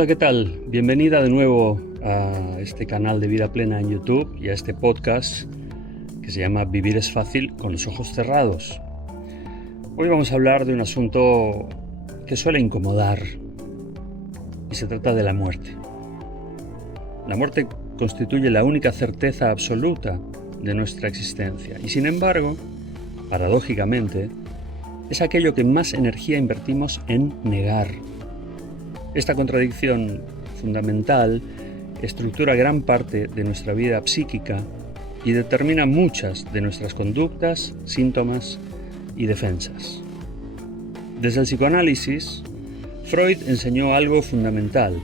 Hola, ¿qué tal? Bienvenida de nuevo a este canal de Vida Plena en YouTube y a este podcast que se llama Vivir es fácil con los ojos cerrados. Hoy vamos a hablar de un asunto que suele incomodar y se trata de la muerte. La muerte constituye la única certeza absoluta de nuestra existencia y, sin embargo, paradójicamente, es aquello que más energía invertimos en negar. Esta contradicción fundamental estructura gran parte de nuestra vida psíquica y determina muchas de nuestras conductas, síntomas y defensas. Desde el psicoanálisis, Freud enseñó algo fundamental.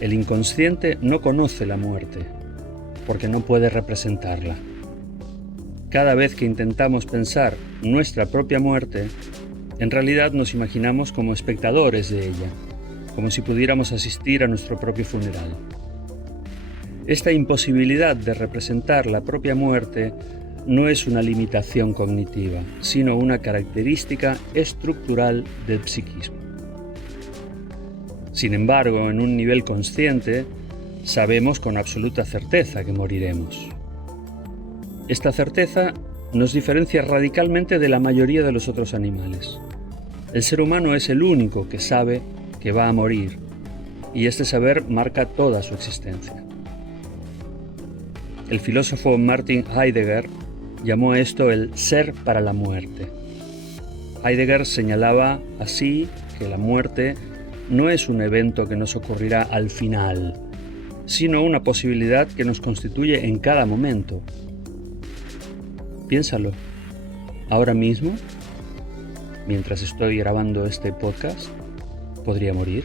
El inconsciente no conoce la muerte, porque no puede representarla. Cada vez que intentamos pensar nuestra propia muerte, en realidad nos imaginamos como espectadores de ella, como si pudiéramos asistir a nuestro propio funeral. Esta imposibilidad de representar la propia muerte no es una limitación cognitiva, sino una característica estructural del psiquismo. Sin embargo, en un nivel consciente, sabemos con absoluta certeza que moriremos. Esta certeza nos diferencia radicalmente de la mayoría de los otros animales. El ser humano es el único que sabe que va a morir, y este saber marca toda su existencia. El filósofo Martin Heidegger llamó a esto el ser para la muerte. Heidegger señalaba así que la muerte no es un evento que nos ocurrirá al final, sino una posibilidad que nos constituye en cada momento. Piénsalo, ahora mismo, mientras estoy grabando este podcast, ¿podría morir?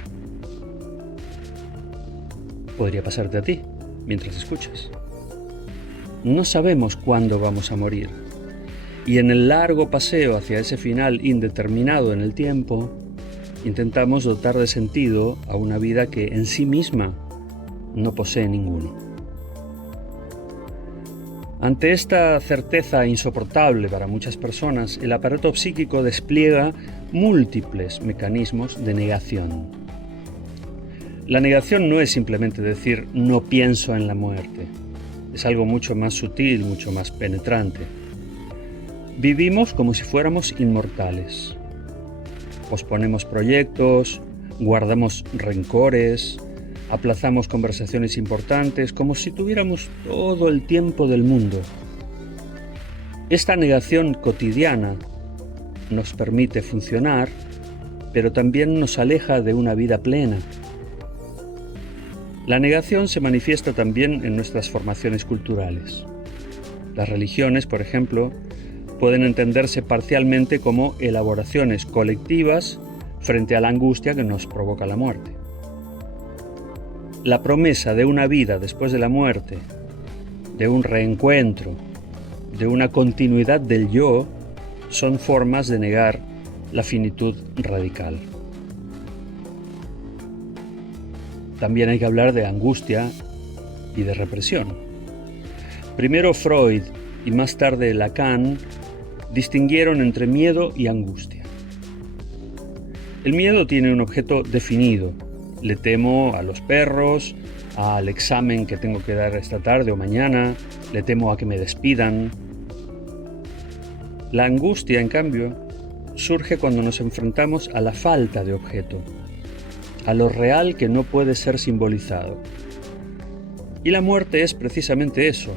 Podría pasarte a ti, mientras escuchas. No sabemos cuándo vamos a morir. Y en el largo paseo hacia ese final indeterminado en el tiempo, intentamos dotar de sentido a una vida que en sí misma no posee ninguno. Ante esta certeza insoportable para muchas personas, el aparato psíquico despliega múltiples mecanismos de negación. La negación no es simplemente decir no pienso en la muerte. Es algo mucho más sutil, mucho más penetrante. Vivimos como si fuéramos inmortales. Posponemos proyectos, guardamos rencores, aplazamos conversaciones importantes como si tuviéramos todo el tiempo del mundo. Esta negación cotidiana nos permite funcionar, pero también nos aleja de una vida plena. La negación se manifiesta también en nuestras formaciones culturales. Las religiones, por ejemplo, pueden entenderse parcialmente como elaboraciones colectivas frente a la angustia que nos provoca la muerte. La promesa de una vida después de la muerte, de un reencuentro, de una continuidad del yo, son formas de negar la finitud radical. También hay que hablar de angustia y de represión. Primero Freud y más tarde Lacan distinguieron entre miedo y angustia. El miedo tiene un objeto definido. Le temo a los perros, al examen que tengo que dar esta tarde o mañana, le temo a que me despidan. La angustia, en cambio, surge cuando nos enfrentamos a la falta de objeto, a lo real que no puede ser simbolizado. Y la muerte es precisamente eso,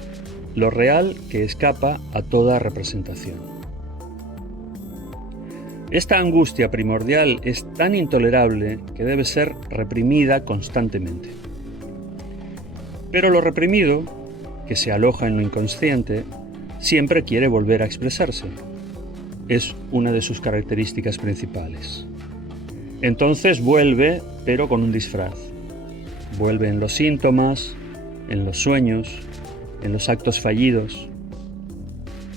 lo real que escapa a toda representación. Esta angustia primordial es tan intolerable que debe ser reprimida constantemente. Pero lo reprimido, que se aloja en lo inconsciente, siempre quiere volver a expresarse. Es una de sus características principales. Entonces vuelve, pero con un disfraz. Vuelve en los síntomas, en los sueños, en los actos fallidos.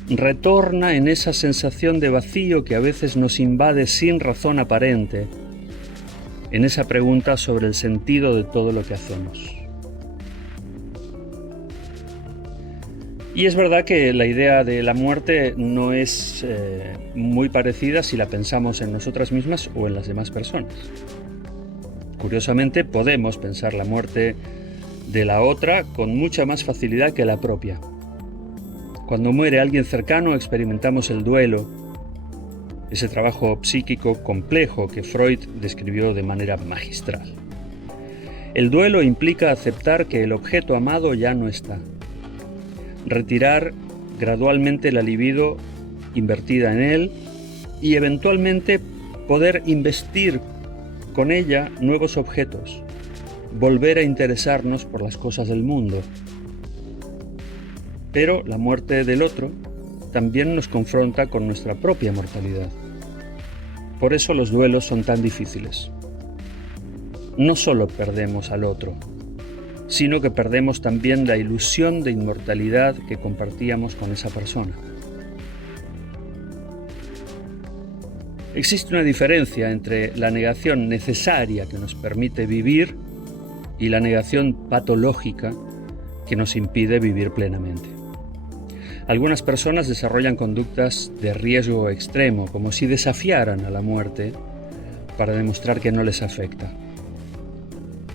Retorna en esa sensación de vacío que a veces nos invade sin razón aparente, en esa pregunta sobre el sentido de todo lo que hacemos. Y es verdad que la idea de la muerte no es muy parecida si la pensamos en nosotras mismas o en las demás personas. Curiosamente, podemos pensar la muerte de la otra con mucha más facilidad que la propia. Cuando muere alguien cercano experimentamos el duelo, ese trabajo psíquico complejo que Freud describió de manera magistral. El duelo implica aceptar que el objeto amado ya no está, retirar gradualmente la libido invertida en él y eventualmente poder investir con ella nuevos objetos, volver a interesarnos por las cosas del mundo. Pero la muerte del otro también nos confronta con nuestra propia mortalidad. Por eso los duelos son tan difíciles. No solo perdemos al otro, sino que perdemos también la ilusión de inmortalidad que compartíamos con esa persona. Existe una diferencia entre la negación necesaria que nos permite vivir y la negación patológica que nos impide vivir plenamente. Algunas personas desarrollan conductas de riesgo extremo, como si desafiaran a la muerte para demostrar que no les afecta.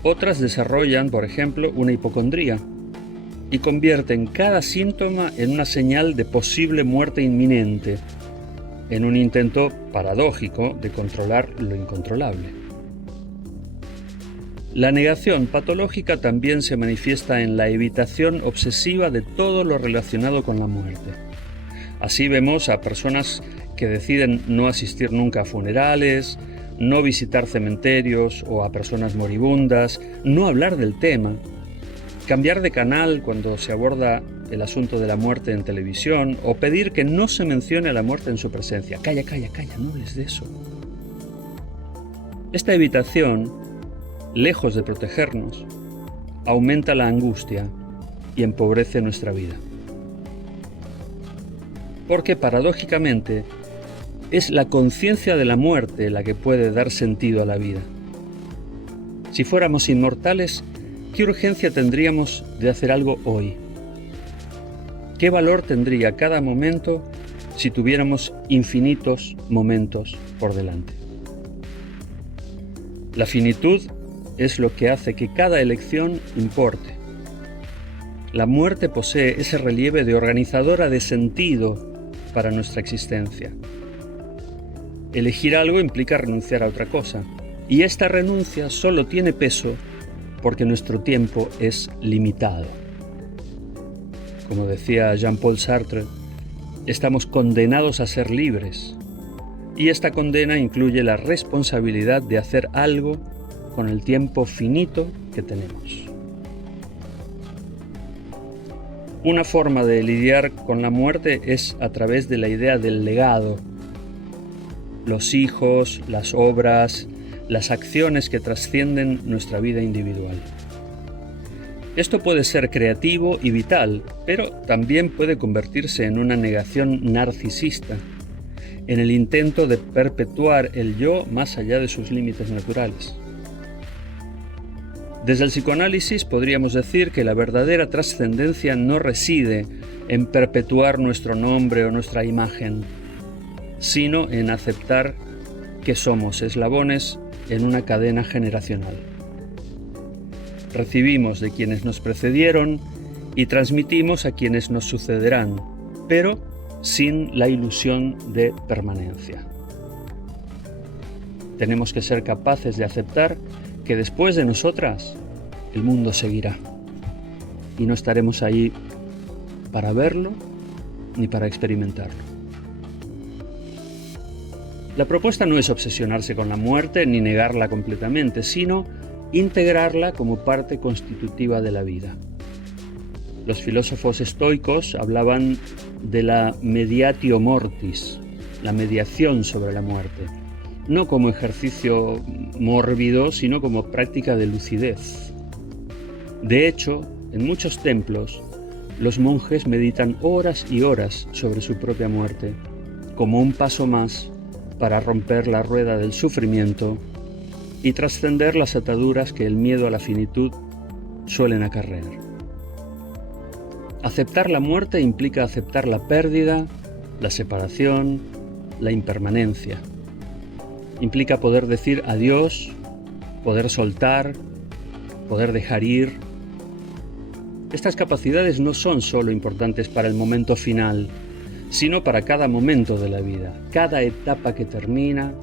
Otras desarrollan, por ejemplo, una hipocondría y convierten cada síntoma en una señal de posible muerte inminente, en un intento paradójico de controlar lo incontrolable. La negación patológica también se manifiesta en la evitación obsesiva de todo lo relacionado con la muerte. Así vemos a personas que deciden no asistir nunca a funerales, no visitar cementerios o a personas moribundas, no hablar del tema, cambiar de canal cuando se aborda el asunto de la muerte en televisión o pedir que no se mencione a la muerte en su presencia. Calla, no hables de eso. Esta evitación, lejos de protegernos, aumenta la angustia y empobrece nuestra vida. Porque paradójicamente es la conciencia de la muerte la que puede dar sentido a la vida. Si fuéramos inmortales, ¿qué urgencia tendríamos de hacer algo hoy? ¿Qué valor tendría cada momento si tuviéramos infinitos momentos por delante? La finitud es lo que hace que cada elección importe. La muerte posee ese relieve de organizadora de sentido para nuestra existencia. Elegir algo implica renunciar a otra cosa, y esta renuncia solo tiene peso porque nuestro tiempo es limitado. Como decía Jean-Paul Sartre, estamos condenados a ser libres, y esta condena incluye la responsabilidad de hacer algo con el tiempo finito que tenemos. Una forma de lidiar con la muerte es a través de la idea del legado. Los hijos, las obras, las acciones que trascienden nuestra vida individual. Esto puede ser creativo y vital, pero también puede convertirse en una negación narcisista, en el intento de perpetuar el yo más allá de sus límites naturales. Desde el psicoanálisis podríamos decir que la verdadera trascendencia no reside en perpetuar nuestro nombre o nuestra imagen, sino en aceptar que somos eslabones en una cadena generacional. Recibimos de quienes nos precedieron y transmitimos a quienes nos sucederán, pero sin la ilusión de permanencia. Tenemos que ser capaces de aceptar que después de nosotras el mundo seguirá y no estaremos ahí para verlo ni para experimentarlo. La propuesta no es obsesionarse con la muerte ni negarla completamente, sino integrarla como parte constitutiva de la vida. Los filósofos estoicos hablaban de la mediatio mortis, la mediación sobre la muerte, no como ejercicio mórbido, sino como práctica de lucidez. De hecho, en muchos templos, los monjes meditan horas y horas sobre su propia muerte, como un paso más para romper la rueda del sufrimiento y trascender las ataduras que el miedo a la finitud suelen acarrear. Aceptar la muerte implica aceptar la pérdida, la separación, la impermanencia. Implica poder decir adiós poder soltar, poder dejar ir. Estas capacidades no son solo importantes para el momento final, sino para cada momento de la vida, cada etapa que termina,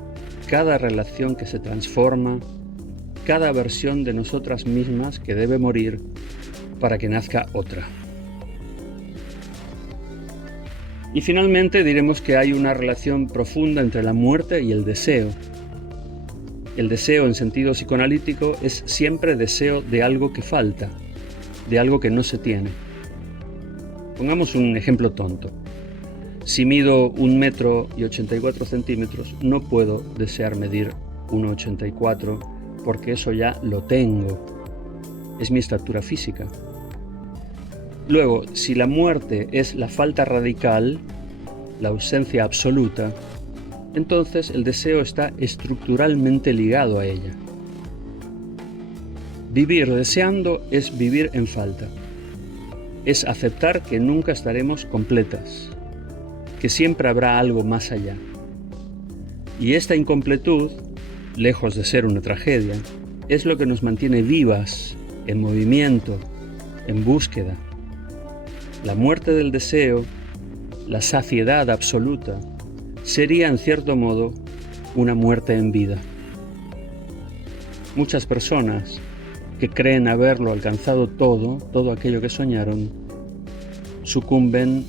cada relación que se transforma, cada versión de nosotras mismas que debe morir para que nazca otra. Y finalmente diremos que hay una relación profunda entre la muerte y el deseo. El deseo en sentido psicoanalítico es siempre deseo de algo que falta, de algo que no se tiene. Pongamos un ejemplo tonto. Si mido 1,84 m, no puedo desear medir 1,84 porque eso ya lo tengo. Es mi estatura física. Luego, si la muerte es la falta radical, la ausencia absoluta, entonces el deseo está estructuralmente ligado a ella. Vivir deseando es vivir en falta. Es aceptar que nunca estaremos completas, que siempre habrá algo más allá. Y esta incompletud, lejos de ser una tragedia, es lo que nos mantiene vivas, en movimiento, en búsqueda. La muerte del deseo, la saciedad absoluta, sería en cierto modo una muerte en vida. Muchas personas que creen haberlo alcanzado todo aquello que soñaron, sucumben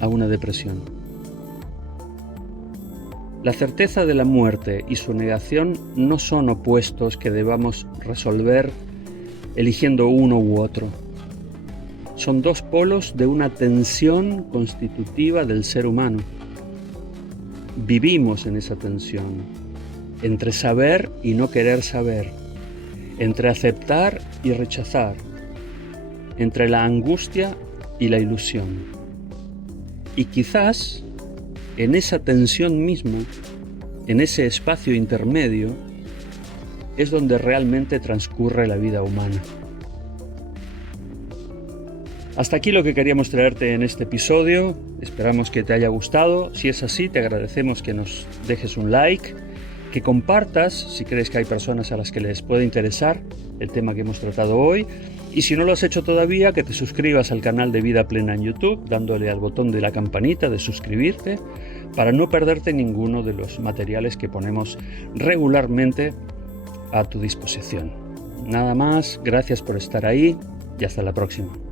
a una depresión. La certeza de la muerte y su negación no son opuestos que debamos resolver eligiendo uno u otro. Son dos polos de una tensión constitutiva del ser humano. Vivimos en esa tensión, entre saber y no querer saber, entre aceptar y rechazar, entre la angustia y la ilusión. Y quizás en esa tensión misma, en ese espacio intermedio, es donde realmente transcurre la vida humana. Hasta aquí lo que queríamos traerte en este episodio. Esperamos que te haya gustado. Si es así, te agradecemos que nos dejes un like, que compartas si crees que hay personas a las que les puede interesar el tema que hemos tratado hoy. Y si no lo has hecho todavía, que te suscribas al canal de Vida Plena en YouTube, dándole al botón de la campanita de suscribirte, para no perderte ninguno de los materiales que ponemos regularmente a tu disposición. Nada más, gracias por estar ahí y hasta la próxima.